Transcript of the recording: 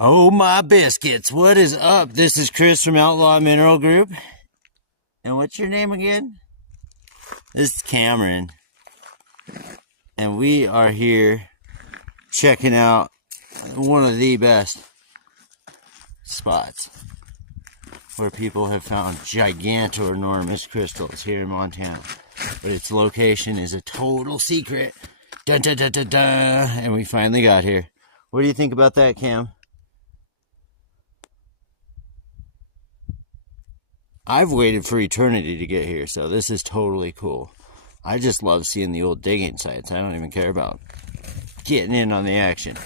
Oh my biscuits, what is up? This is Chris from Outlaw Mineral Group. And what's your name again? This is Cameron. And we are here checking out one of the best spots where people have found gigantoenormous crystals here in Montana. But its location is a total secret. Dun, dun, dun, dun, dun. And we finally got here. What do you think about that, Cam? I've waited for eternity to get here, so this is totally cool. I just love seeing the old digging sites. I don't even care about getting in on the action.